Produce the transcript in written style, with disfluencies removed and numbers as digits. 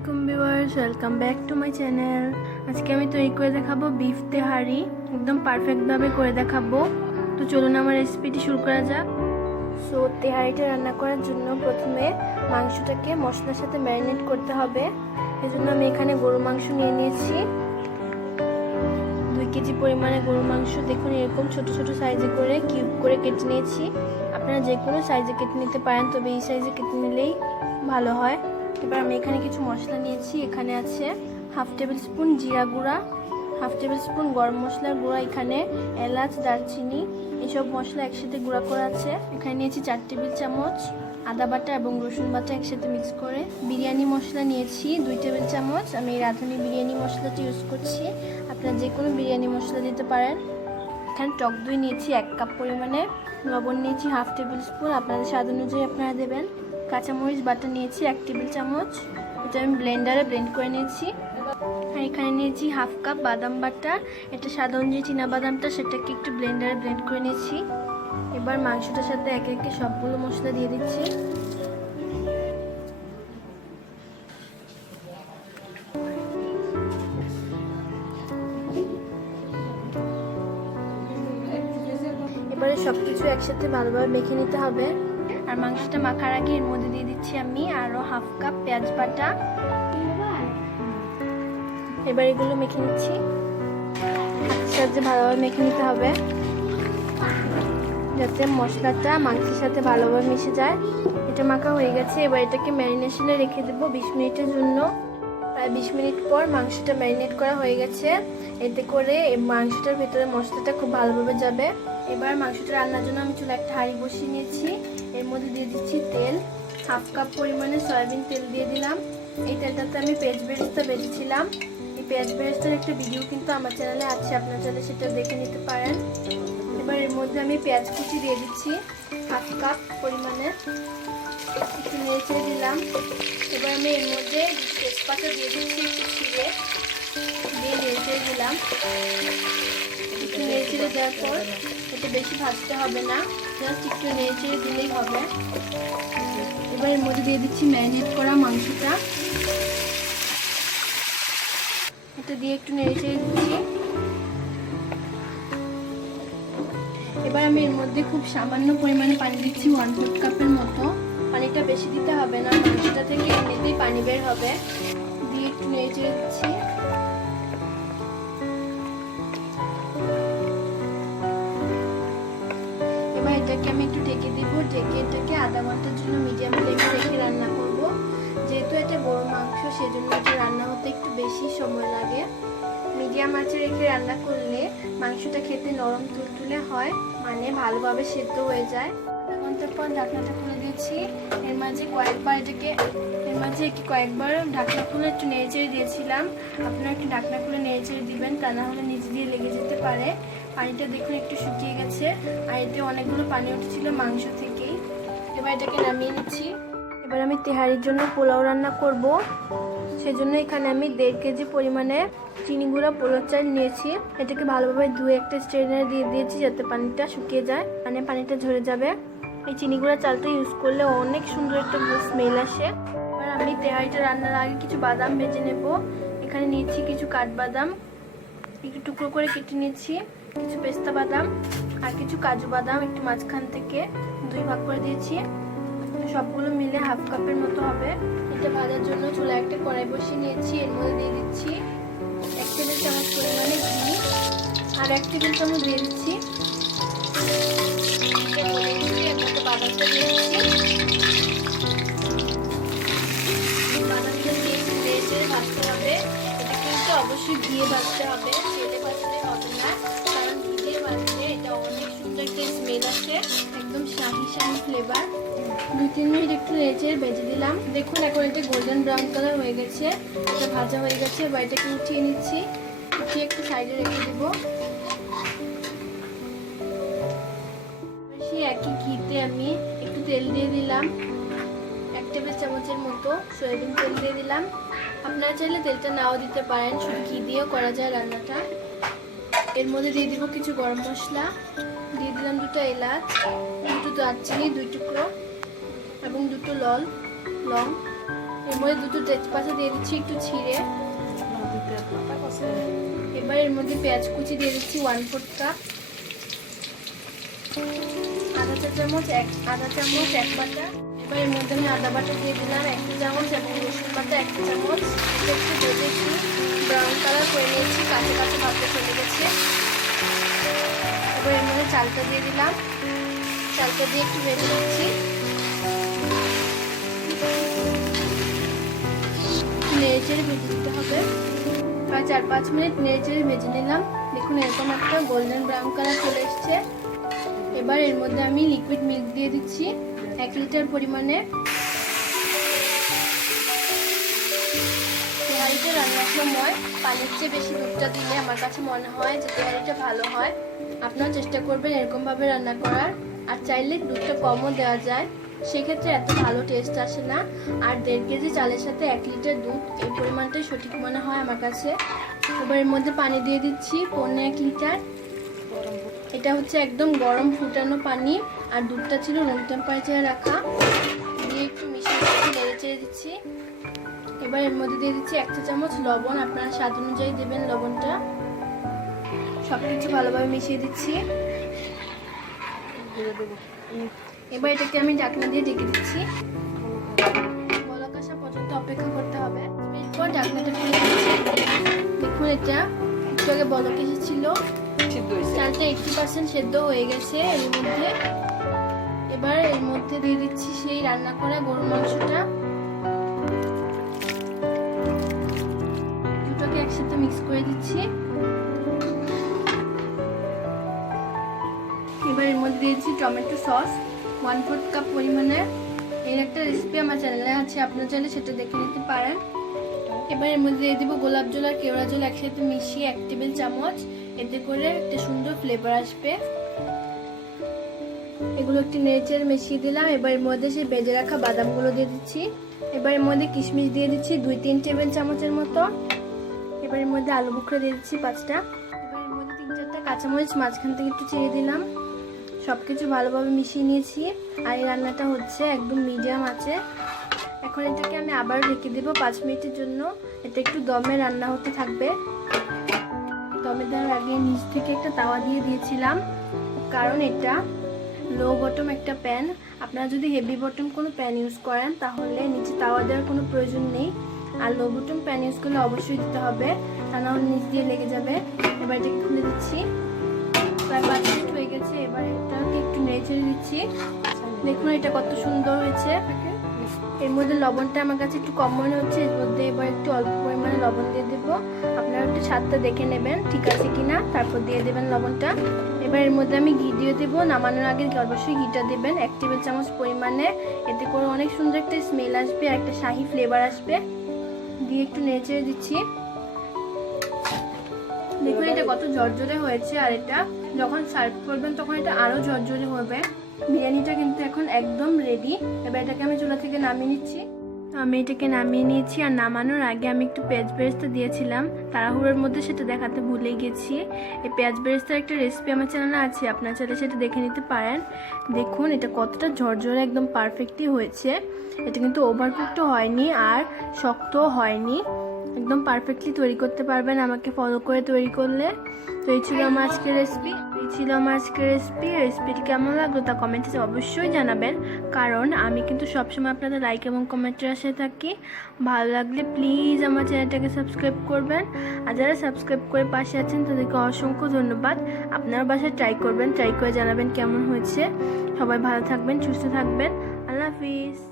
আসসালামাইকুম viewers, welcome back to my channel. আজকে আমি তৈরি করে দেখাবো বিফ তেহারি, একদম পারফেক্টভাবে করে দেখাবো। তো চলুন আমার রেসিপিটি শুরু করা যাক। সো তেহারিটা রান্না করার জন্য প্রথমে মাংসটাকে মশলার সাথে ম্যারিনেট করতে হবে। এজন্য আমি এখানে গরু মাংস নিয়ে নিয়েছি 2 কেজি পরিমাণে গরু মাংস। দেখুন এরকম ছোট ছোট সাইজে করে কিউব করে কেটে নিয়েছি। আপনারা যে কোনো সাইজে কেটে নিতে পারেন, তবে এই সাইজে কেটে নিলেই ভালো হয়। এবার আমি এখানে কিছু মশলা নিয়েছি। এখানে আছে 1/2 টেবিল স্পুন জিরা গুঁড়া, 1/2 টেবিল স্পুন গরম মশলার গুঁড়া, এখানে এলাচ, দারচিনি এসব মশলা একসাথে গুঁড়া করা আছে। এখানে নিয়েছি 4 টেবিল চামচ আদা বাটা এবং রসুন বাটা একসাথে মিক্স করে। বিরিয়ানি মশলা নিয়েছি 2 টেবিল চামচ। আমি এই রাঁধুনি বিরিয়ানি মশলাটি ইউজ করছি, আপনারা যে কোনো বিরিয়ানি মশলা দিতে পারেন। এখানে টক দই নিয়েছি 1 কাপ পরিমাণে। লবণ নিয়েছি 1/2 টেবিল স্পুন, আপনাদের স্বাদ অনুযায়ী আপনারা দেবেন। কাঁচামরিচ বাটা নিয়েছি 1 টেবিল চামচ, এটা আমি ব্লেন্ডারে ব্লেন্ড করে নিয়েছি। আর এখানে নিয়েছি 1/2 কাপ বাদাম বাটা, এটা স্বাদ অনুযায়ী চীনা বাদামটা, সেটাকে একটু ব্লেন্ডারে ব্লেন্ড করে নিয়েছি। এবার মাংসটার সাথে একে একে সবগুলো মশলা দিয়ে দিচ্ছি। এবারে সবকিছু একসাথে ভালোভাবে মেখে নিতে হবে। আর মাংসটা মাখার আগে এর মধ্যে দিয়ে দিচ্ছি আমি আরো 1/2 কাপ পেঁয়াজ বাটা। এবার এগুলো মেখে নিচ্ছি, হাতের সাহায্যে ভালোভাবে মেখে নিতে হবে যাতে মশলাটা মাংসের সাথে ভালোভাবে মিশে যায়। এটা মাখা হয়ে গেছে। এবার এটাকে ম্যারিনেশনে রেখে দেবো 20 মিনিটের জন্য। প্রায় 20 মিনিট পর মাংসটা ম্যারিনেট করা হয়ে গেছে। এতে করে মাংসটার ভিতরে মশলাটা খুব ভালোভাবে যাবে। এবার মাংসটা রান্নার জন্য আমি চুলায় একটা হাঁড়ি বসিয়ে নিয়েছি। এর মধ্যে দিয়ে দিচ্ছি তেল, 1/2 কাপ পরিমাণে সয়াবিন তেল দিয়ে দিলাম। এই তেলটাতে আমি পেঁয়াজ বেরেস্তা ভেজেছিলাম। এই পেঁয়াজ বেরেস্তার একটা ভিডিও কিন্তু আমার চ্যানেলে আছে, আপনারা চাইলে সেটা দেখে নিতে পারেন। এবার এর মধ্যে আমি পেঁয়াজ কুচি দিয়ে দিচ্ছি 1/2 কাপ পরিমাণে, একটু নেড়ে ছেড়ে দিলাম। এবার আমি এর মধ্যে তেজপাতা দিয়ে দিচ্ছি একটু ছিঁড়ে, দিয়ে নেড়ে ছেড়ে দিলাম। একটু নেড়ে ছেড়ে দেওয়ার পর এটা বেশি ভাজতে হবে না, জাস্ট একটু নেড়ে ছেড়ে দিলেই হবে। এবার এর মধ্যে দিয়ে দিচ্ছি ম্যারিনেট করা মাংসটা, এটা দিয়ে একটু নেড়ে ছেড়ে দিচ্ছি। এবার আমি এর মধ্যে খুব সামান্য পরিমাণে পানি দিচ্ছি, 1/4 কাপের মতো। পানিটা বেশি দিতে হবে না, মাংসটা থেকে এমনিতেই পানি বের হবে। দিয়ে একটু নেড়ে চেড়ে দিচ্ছি। এবার এটাকে আমি একটু ঢেকে দিব, ঢেকে এটাকে আধা ঘন্টার জন্য মিডিয়াম ফ্লেমে রেখে রান্না করব। যেহেতু এটা গরুর মাংস, সেজন্য এটা রান্না হতে একটু বেশি সময় লাগে। মিডিয়াম আঁচে রেখে রান্না করলে মাংসটা খেতে নরম তুলতুলে হয়, মানে ভালোভাবে সেদ্ধ হয়ে যায়। আধা ঘন্টার পর ঢাকনাটা খুলে দিয়েছি। এর মাঝে কয়েকবার ঢাকনা খুলে একটু নেড়ে চেড়ে দিয়েছিলাম। আপনারা একটু ঢাকনা খুলে নেড়ে চেড়ে দিবেন, তা না হলে নিচে দিয়ে লেগে যেতে পারে। পানিটা দেখুন একটু শুকিয়ে গেছে, আর এতে অনেকগুলো পানি উঠেছিল মাংস থেকেই। এবার এটাকে নামিয়ে নিচ্ছি। এবার আমি তেহারির জন্য পোলাও রান্না করব, সেজন্য এখানে আমি 1.5 কেজি পরিমাণে চিনি গুঁড়া পোলাও চাল নিয়েছি। এটাকে ভালোভাবে ধুয়ে একটা স্ট্রেনারে দিয়ে দিয়েছি যাতে পানিটা শুকিয়ে যায়, মানে পানিটা ঝরে যাবে। এই চিনি গুঁড়া চালটা ইউজ করলে অনেক সুন্দর একটা স্মেল আসে। এবার আমি তেহারিটা রান্নার আগে কিছু বাদাম ভেজে নেব। এখানে নিয়েছি কিছু কাঠবাদাম, একটু টুকরো করে কেটে নিয়েছি, কিছু পেস্তা বাদাম আর কিছু কাজু বাদাম একটু মাঝখান থেকে 2 ভাগ করে দিয়েছি। সবগুলো মিলে 1/2 কাপের মতো হবে। এটা ভাজার জন্য চুলায় একটা কড়াই বসিয়ে নিয়েছি। এর মধ্যে দিয়ে দিচ্ছি 1 টেবিল চামচ পরিমাণে ঘি, আর 1 টেবিল চামচ দিয়ে দিচ্ছি বাদামটা দিয়ে দিচ্ছি। বাদামটা দিয়ে একটু নেড়ে চেড়ে ভাজতে হবে। এটা কিন্তু অবশ্যই ঘিয়ে ভাজতে হবে, তেলে ভাজলে হবে না, কারণ ঘি দিয়ে ভাজলে এটা অনেক সুন্দর একটা স্মেল আসে, একদম শাহি শাহি ফ্লেভার। 2-3 মিনিট একটু নেড়ে ভেজে দিলাম। দেখুন এখন এটা গোল্ডেন ব্রাউন কালার হয়ে গেছে, এটা ভাজা হয়ে গেছে। এবার এটাকে উঠিয়ে নিচ্ছি, উঠিয়ে একটু সাইডে রেখে দেবো। সেই একই ঘিতে আমি একটু তেল দিয়ে দিলাম, 1 টেবিল চামচের মতো সয়াবিন তেল দিয়ে দিলাম। আপনারা চাইলে তেলটা নাও দিতে পারেন, শুধু ঘি দিয়েও করা যায় রান্নাটা। এর মধ্যে দিয়ে দিব কিছু গরম মশলা, দিয়ে দিলাম 2টা এলাচ, 2 দারচিনি 2 টুকরো এবং 2টো লং। এর মধ্যে দুটো তেজপাতা দিয়ে দিচ্ছি একটু ছিঁড়ে। এবার এর মধ্যে পেঁয়াজ কুচি দিয়ে দিচ্ছি 1/4 কাপ। আদা চামচ 1 বাটা। এবার এর মধ্যে আমি আদা বাটা দিয়ে দিলাম 1 চামচ এবং রসুন বাটা 1 চামচ। এটা একটু ভেজে একটু ব্রাউন কালার করে নিয়েছি, কাঁচা কাঁচা ভাবটা চলে গেছে। এবার এর মধ্যে চালটা দিয়ে দিলাম, চালটা দিয়ে একটু ভেজে নিচ্ছি। নেড়েচেড়ে ভেজে দিতে হবে, প্রায় 4-5 মিনিট নেড়েচেড়ে ভেজে নিলাম। দেখুন এরকম একটা গোল্ডেন ব্রাউন কালার চলে এসছে। এবার এর মধ্যে আমি লিকুইড মিল্ক দিয়ে দিচ্ছি 1 লিটার পরিমাণে। তেহারিটা রান্নার সময় পানির চেয়ে বেশি দুধটা দিলে আমার কাছে মনে হয় যে তেহারিটা ভালো হয়। আপনারা চেষ্টা করবেন এরকমভাবে রান্না করার। আর চাইলে দুধটা কমও দেওয়া যায়, সেক্ষেত্রে এত ভালো টেস্ট আসে না। আর 1.5 কেজি চালের সাথে 1 লিটার দুধ, এই পরিমাণটাই সঠিক মনে হয় আমার কাছে। এবার এর মধ্যে পানি দিয়ে দিচ্ছি 1.5 লিটার। এটা হচ্ছে একদম গরম ফুটানো পানি, আর দুধটা ছিল রুম টেম্পারেচারে রাখা। দিয়ে একটু মিশিয়ে নেড়ে চেড়ে দিচ্ছি। এবার এর মধ্যে দিয়ে দিচ্ছি 1 চা চামচ লবণ, আপনারা স্বাদ অনুযায়ী দেবেন লবণটা। সব কিছু ভালোভাবে মিশিয়ে দিচ্ছি। এবার এটাকে আমি ঢাকনা দিয়ে ঢেকে দিচ্ছি, বলক আসা পর্যন্ত অপেক্ষা করতে হবে। এরপর ঢাকনাটা খুলে দিচ্ছি। দেখুন এটা একটু আগে বলক এসেছিল, চালটা 80% সেদ্ধ হয়ে গেছে এর মধ্যে। এবার এর মধ্যে দিয়ে দিচ্ছি সেই রান্না করা গরুর মাংসটা, দুটোকে একসাথে মিক্স করে দিচ্ছি। এবার এর মধ্যে দিয়েছি টমেটো সস 1/4 কাপ পরিমাণে। এর একটা রেসিপি আমার চ্যানেলে আছে, আপনারা চাইলে সেটা দেখে নিতে পারেন। এবার এর মধ্যে দিয়ে দিব গোলাপ জল আর কেওড়া জল একসাথে মিশিয়ে 1 টেবিল চামচ, এতে করে একটা সুন্দর ফ্লেভার আসবে। এগুলো একটু নেড়েচেড়ে মিশিয়ে দিলাম। এবার এর মধ্যে সেই ভেজে রাখা বাদামগুলো দিয়ে দিচ্ছি। এবার এর মধ্যে কিশমিশ দিয়ে দিচ্ছি 2-3 টেবিল চামচের মতো। এবার এর মধ্যে আলু বোখরা দিয়ে দিচ্ছি 5টা। এবার এর মধ্যে 3-4টা কাঁচামরিচ মাঝখান থেকে একটু চিড়ে দিলাম। সবকিছু ভালোভাবে মিশিয়ে নিয়েছি। আর এই রান্নাটা হচ্ছে একদম মিডিয়াম আছে। এখন এটাকে আমি আবার ঢেকে দেবো 5 মিনিটের জন্য। এটা একটু দমে রান্না হতে থাকবে। দমে দেওয়ার আগে নিচ থেকে একটা তাওয়া দিয়ে দিয়েছিলাম, কারণ এটা লো বটম একটা প্যান। আপনারা যদি হেভি বটম কোনো প্যান ইউজ করেন তাহলে নিচে তাওয়া দেওয়ার কোনো প্রয়োজন নেই। আর লো বটম প্যান ইউজ করলে অবশ্যই দিতে হবে, তা না হলে নিচ দিয়ে লেগে যাবে। এবার এটাকে খুলে দিচ্ছি। প্রায় 5 মিনিট হয়ে গেছে। এবার এটাকে একটু নেড়ে চেড়ে দিচ্ছি। দেখুন এটা কত সুন্দর হয়েছে। এর মধ্যে লবণটা আমার কাছে একটু কম মনে হচ্ছে, এর মধ্যে এবার একটু অল্প পরিমাণে লবণ দিয়ে দেবো। আপনারা একটু স্বাদটা দেখে নেবেন ঠিক আছে কিনা, তারপর দিয়ে দেবেন লবণটা। এবার এর মধ্যে আমি ঘি দিয়ে দেবো। নামানোর আগে অবশ্যই ঘিটা দেবেন 1 টেবিল চামচ পরিমাণে, এতে করে অনেক সুন্দর একটা স্মেল আসবে আর একটা শাহি ফ্লেভার আসবে। দিয়ে একটু নেড়ে চেড়ে দিচ্ছি। দেখুন এটা কত ঝরঝরে হয়েছে, আর এটা যখন সার্ভ করবেন তখন এটা আরও ঝরঝরে হবে। বিরিয়ানিটা কিন্তু এখন একদম রেডি। এবার এটাকে আমি চুলা থেকে নামিয়ে নিচ্ছি। আমি এটাকে নামিয়ে নিয়েছি। আর নামানোর আগে আমি একটু পেঁয়াজ বেরেস্তা দিয়েছিলাম, তাড়াহুড়োর মধ্যে সেটা দেখাতে ভুলে গেছি। এই পেঁয়াজ বেরেস্তার একটা রেসিপি আমার চ্যানেলে আছে, আপনারা চাইলে সেটা দেখে নিতে পারেন। দেখুন এটা কতটা ঝরঝরে একদম পারফেক্টলি হয়েছে। এটা কিন্তু ওভারকুকড হয়নি আর শক্তও হয়নি, একদম পারফেক্টলি তৈরি করতে পারবেন আমাকে ফলো করে তৈরি করলে। তো এই ছিল আমার আজকের রেসিপি। রেসিপিটি কেমন লাগলো তা কমেন্টে অবশ্যই জানাবেন, কারণ আমি কিন্তু সবসময় আপনাদের লাইক এবং কমেন্টের আশায় থাকি। ভালো লাগলে প্লিজ আমার চ্যানেলটাকে সাবস্ক্রাইব করবেন। আর যারা সাবস্ক্রাইব করে পাশে আছেন তাদেরকে অসংখ্য ধন্যবাদ। আপনার বাসায় ট্রাই করবেন, ট্রাই করে জানাবেন কেমন হয়েছে। সবাই ভালো থাকবেন, সুস্থ থাকবেন। আল্লাহ হাফিজ।